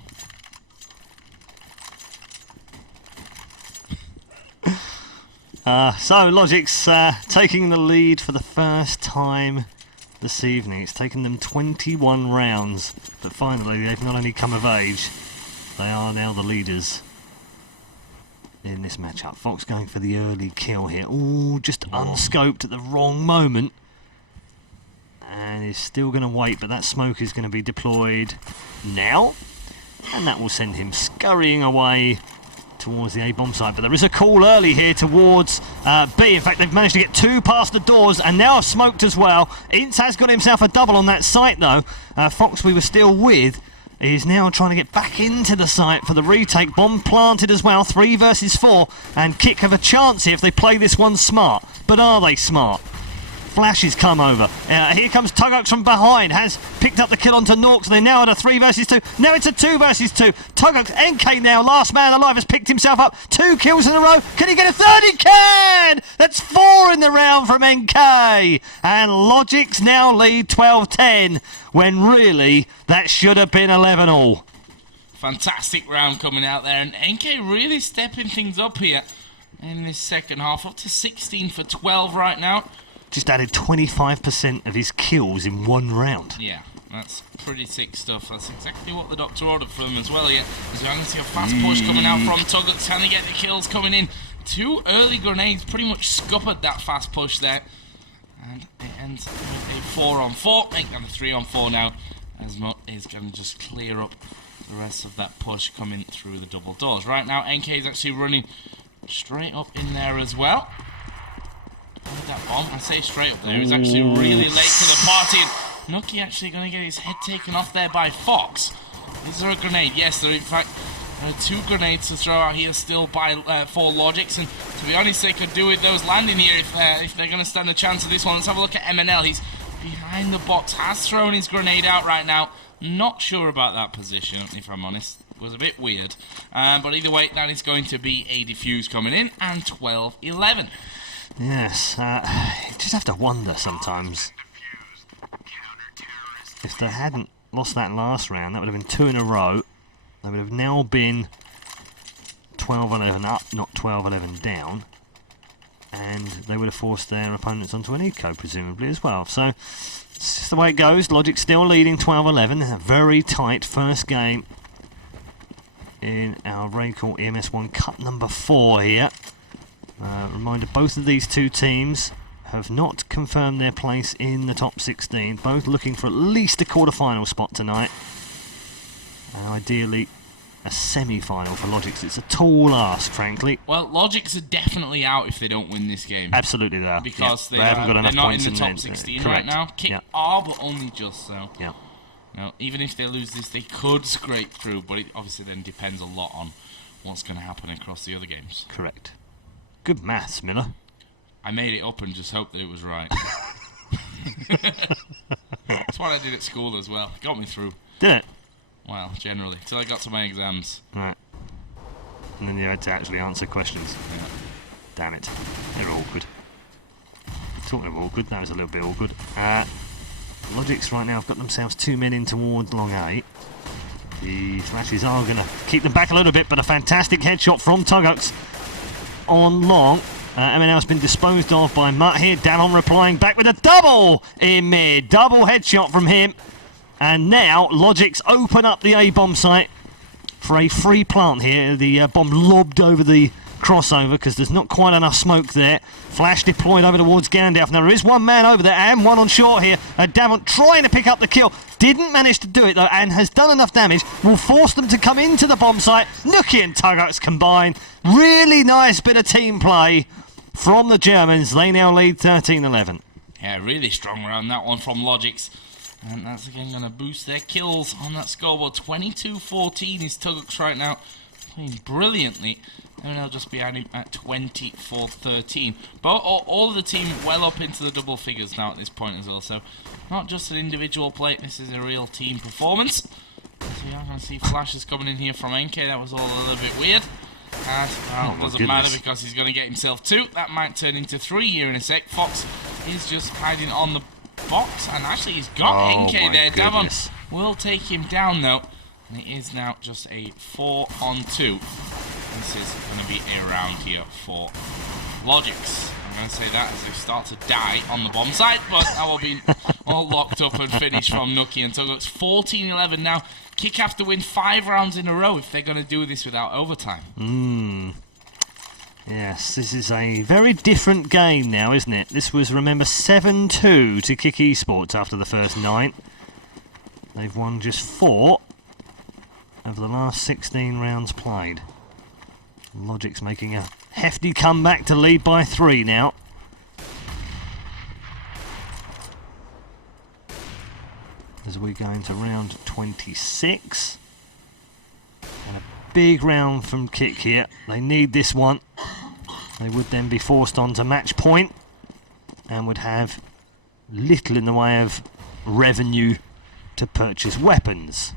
So logiX taking the lead for the first time this evening. It's taken them 21 rounds, but finally they've not only come of age, they are now the leaders in this matchup. Fox going for the early kill here. Ooh, just unscoped at the wrong moment. And is still going to wait, but that smoke is going to be deployed now. And that will send him scurrying away towards the A-bomb site. But there is a call early here towards B. In fact, they've managed to get 2 past the doors and now have smoked as well. Ince has got himself a double on that site though. Fox, we were still with, is now trying to get back into the site for the retake. Bomb planted as well, 3 versus 4. And k1ck have a chance here if they play this one smart. But are they smart? Flashes come over. Here comes k1ck from behind. Has picked up the kill onto k1ck. So they're now at a 3 versus 2. Now it's a 2 versus 2. k1ck, NK now, last man alive, has picked himself up. 2 kills in a row. Can he get a third? He can! That's 4 in the round from NK. And logiX now lead 12-10, when really that should have been 11-all. Fantastic round coming out there, and NK really stepping things up here in this second half. Up to 16 for 12 right now. Just added 25% of his kills in 1 round. Yeah, that's pretty sick stuff. That's exactly what the doctor ordered for them as well here. As we're going to see a fast push coming out from k1ck, trying to get the kills coming in. 2 early grenades pretty much scuppered that fast push there. And it ends with a 4-on-4. Make that a 3-on-4 now, as Mutt is going to just clear up the rest of that push coming through the double doors. Right now, NK is actually running straight up in there as well. That bomb, I say straight up there, is actually really late to the party. And k1ck actually going to get his head taken off there by Fox. Is there a grenade? Yes, there in fact are 2 grenades to throw out here still by for logiX. And to be honest, they could do with those landing here if they're going to stand a chance of this one. Let's have a look at MNL. He's behind the box, has thrown his grenade out right now. Not sure about that position, if I'm honest. was a bit weird. But either way, that is going to be a defuse coming in, and 12-11. Yes, you just have to wonder sometimes. If they hadn't lost that last round, that would have been 2 in a row. They would have now been 12-11 up, not 12-11 down. And they would have forced their opponents onto an eco, presumably, as well. So, it's just the way it goes. logiX still leading 12-11. A very tight first game in our RaidCall EMS One Cup number 4 here. Reminder, both of these two teams have not confirmed their place in the top 16. Both looking for at least a quarter-final spot tonight. And ideally, a semi-final for logiX. It's a tall ask, frankly. Well, logiX are definitely out if they don't win this game. Absolutely they are. Because they haven't got enough points in the top 16 right now. k1ck are, but only just so. Yeah. Now, even if they lose this, they could scrape through, but it obviously then depends a lot on what's going to happen across the other games. Correct. Good maths, Miller. I made it up and just hoped that it was right. That's what I did at school as well. It got me through. Did it? Well, generally. Till I got to my exams. Right. And then you had to actually answer questions. Yeah. Damn it. They're awkward. Talking of awkward, that was a little bit awkward. logiX right now have got themselves 2 men in towards long 8. The Thrashes are going to keep them back a little bit, but a fantastic headshot from k1ck on long. MNL's been disposed of by Mutt here. Dallon replying back with a double in mid. Double headshot from him. And now logiX open up the A-bomb site for a free plant here. The bomb lobbed over the crossover because there's not quite enough smoke there. Flash deployed over towards Gandalf. Now there is one man over there and one on short here. Davon trying to pick up the kill. Didn't manage to do it though, and has done enough damage. Will force them to come into the bomb site. k1ck and k1ck combine. Really nice bit of team play from the Germans. They now lead 13-11. Yeah, really strong round that one from logiX. And that's again going to boost their kills on that scoreboard. 22-14 is k1ck right now, playing brilliantly. And they'll just be at 24-13. But all of the team well up into the double figures now at this point as well. So not just an individual play, this is a real team performance. So you're going to see flashes coming in here from k1ck. That was all a little bit weird. Well, doesn't matter because he's going to get himself 2. That might turn into 3 here in a sec. Fox is just hiding on the box, and actually he's got k1ck there. Davon will take him down though, and it is now just a 4-on-2. This is going to be a round here for logiX. I'm going to say that as they start to die on the bomb site, but that will be all locked up and finished from k1ck and k1ck. It's 14-11 now. k1ck have to win 5 rounds in a row if they're going to do this without overtime. Yes, this is a very different game now, isn't it? This was, remember, 7-2 to k1ck eSports after the first 9. They've won just 4 of the last 16 rounds played. logiX making a hefty comeback to lead by 3 now. As we go into round 26. And a big round from k1ck here. They need this one. They would then be forced on to match point and would have little in the way of revenue to purchase weapons.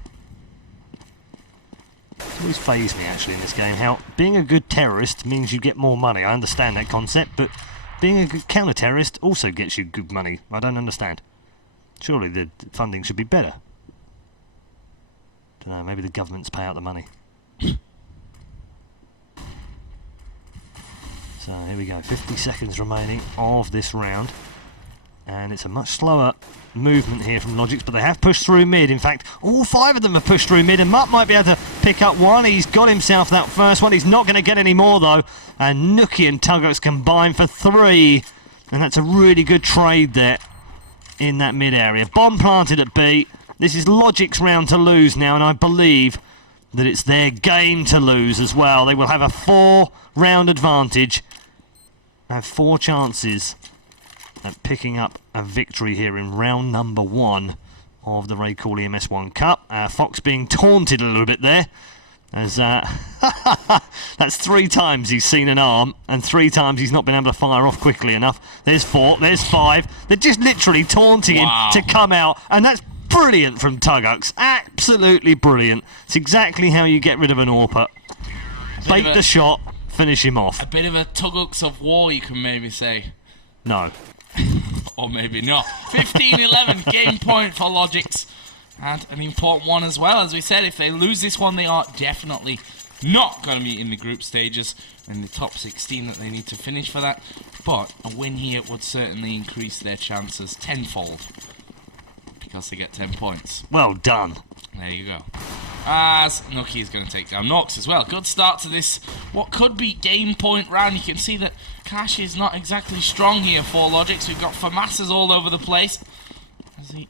It's always fazed me actually in this game how being a good terrorist means you get more money. I understand that concept, but being a good counter-terrorist also gets you good money. I don't understand. Surely the funding should be better. Don't know, maybe the governments pay out the money. So here we go, 50 seconds remaining of this round. And it's a much slower movement here from logiX, but they have pushed through mid. In fact, all 5 of them have pushed through mid, and Mutt might be able to pick up one. He's got himself that first one. He's not going to get any more, though. And k1ck and k1ck combine for 3. And that's a really good trade there in that mid area. Bomb planted at B. This is logiX round to lose now, and I believe that it's their game to lose as well. They will have a 4-round advantage. Have 4 chances at picking up a victory here in round number 1 of the RaidCall EMS One Cup. Fox being taunted a little bit there, as that's 3 times he's seen an arm, and 3 times he's not been able to fire off quickly enough. There's 4, there's 5. They're just literally taunting him to come out, and that's brilliant from k1ck. Absolutely brilliant. It's exactly how you get rid of an AWPer. Bait the shot, finish him off. A bit of a k1ck of war, you can maybe say. No. Or maybe not. 15-11, game point for logiX. And an important one as well. As we said, if they lose this one, they are definitely not going to be in the group stages in the top 16 that they need to finish for that. But a win here would certainly increase their chances tenfold, because they get 10 points. Well done. There you go. As k1ck is going to take down Nox as well. Good start to this, what could be game point round. You can see that k1ck is not exactly strong here for logiX. We've got FAMASas all over the place. As the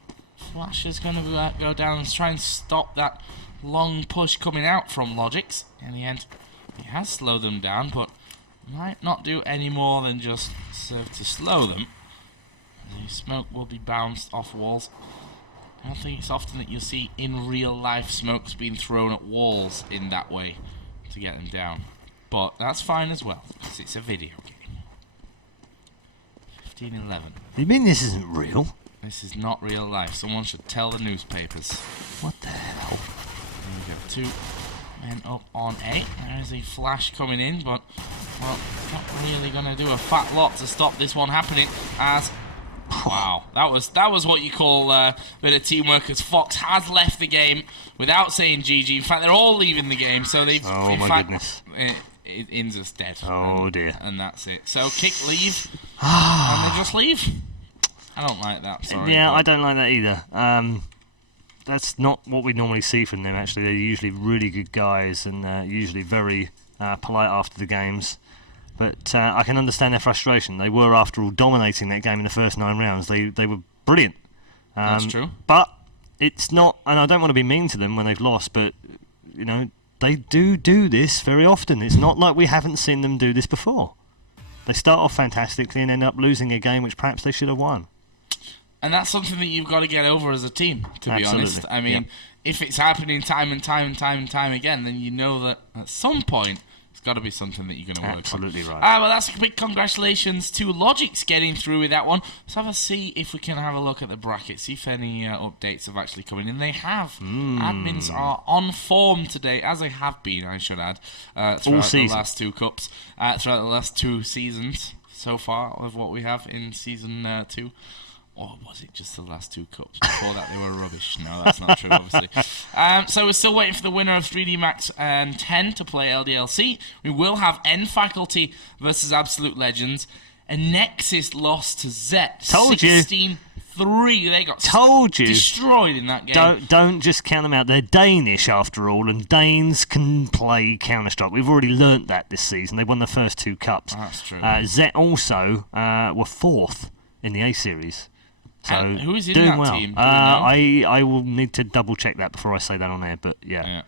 Flash is going to go down and try and stop that long push coming out from logiX. In the end, he has slowed them down, but might not do any more than just serve to slow them. The smoke will be bounced off walls. I don't think it's often that you'll see in real life smokes being thrown at walls in that way to get them down. But that's fine as well, because it's a video game. 15-11. You mean this isn't real? This is not real life. Someone should tell the newspapers. What the hell? There we go. 2 men up on A. There's a flash coming in, but, well, not really going to do a fat lot to stop this one happening, as... Wow, that was what you call a bit of teamwork, as Fox has left the game without saying GG. In fact, they're all leaving the game, so they've... Oh, my goodness. Inza's dead. Oh, dear. And that's it. So, k1ck leave, and they just leave. I don't like that, sorry. Yeah, I don't like that either. That's not what we normally see from them, actually. They're usually really good guys, and usually very polite after the games. But I can understand their frustration. They were, after all, dominating that game in the first 9 rounds. They were brilliant. That's true. But it's not, and I don't want to be mean to them when they've lost, but, you know, they do this very often. It's not like we haven't seen them do this before. They start off fantastically and end up losing a game which perhaps they should have won. And that's something that you've got to get over as a team, to be honest. I mean, if it's happening time and time again, then you know that at some point it's got to be something that you're going to work on. Absolutely right. Well, that's a big congratulations to logiX getting through with that one. Let's have a see if we can have a look at the bracket, see if any updates have actually come in. And they have. Admins are on form today, as they have been, I should add, throughout the last 2 cups, throughout the last 2 seasons so far of what we have in Season 2. Or was it just the last 2 cups? Before that, they were rubbish. No, that's not true, obviously. So we're still waiting for the winner of 3D Max and 10 to play LDLC. We will have N-Faculty versus Absolute Legends. And Nexus lost to Zet. Told you. 16-3. They got destroyed in that game. Don't just count them out. They're Danish, after all, and Danes can play Counter-Strike. We've already learnt that this season. They won the first 2 cups. That's true. Zet also were 4th in the A-Series. So who is in doing that well. team? I will need to double check that before I say that on air, but yeah.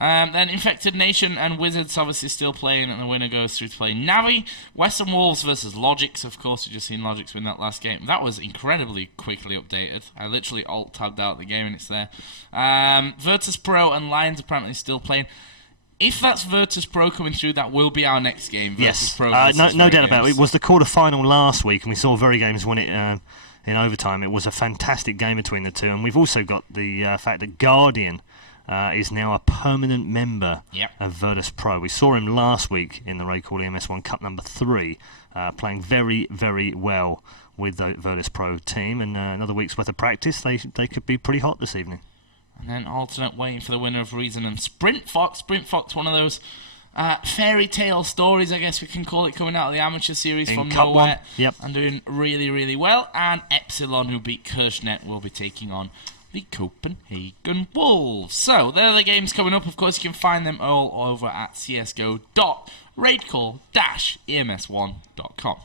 Then Infected Nation and Wizards obviously still playing, and the winner goes through to play Navi. Western Wolves versus logiX, of course. We've just seen logiX win that last game. That was incredibly quickly updated. I literally alt-tabbed out the game and it's there. virtus.pro and Lions apparently still playing. If that's virtus.pro coming through, that will be our next game. Yes, no doubt about it. It was the quarter-final last week, and we saw Very Games win it in overtime. It was a fantastic game between the two, and we've also got the fact that Guardian is now a permanent member of virtus.pro. We saw him last week in the RaidCall EMS One Cup number 3, playing very, very well with the virtus.pro team, and another week's worth of practice, they could be pretty hot this evening. And then alternate waiting for the winner of Reason and Sprint Fox. Sprint Fox, one of those fairy tale stories, I guess we can call it, coming out of the amateur series from nowhere. And doing really, really well. And Epsilon, who beat Kirchnet, will be taking on the Copenhagen Wolves. So, there are the games coming up. Of course, you can find them all over at csgo.raidcall-ems1.com.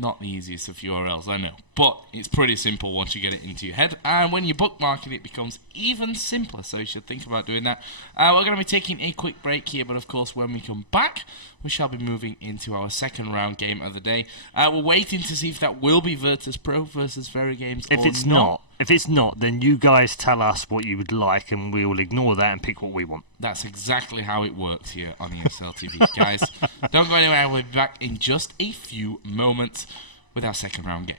Not the easiest of URLs, I know, but it's pretty simple once you get it into your head, and when you bookmark it, it becomes even simpler, so you should think about doing that. We're going to be taking a quick break here, but of course, when we come back, we shall be moving into our second round game of the day. We're waiting to see if that will be virtus.pro versus Very Games or not. If it's not, then you guys tell us what you would like, and we will ignore that and pick what we want. That's exactly how it works here on ESL TV. Guys, don't go anywhere. We'll be back in just a few moments with our second round game.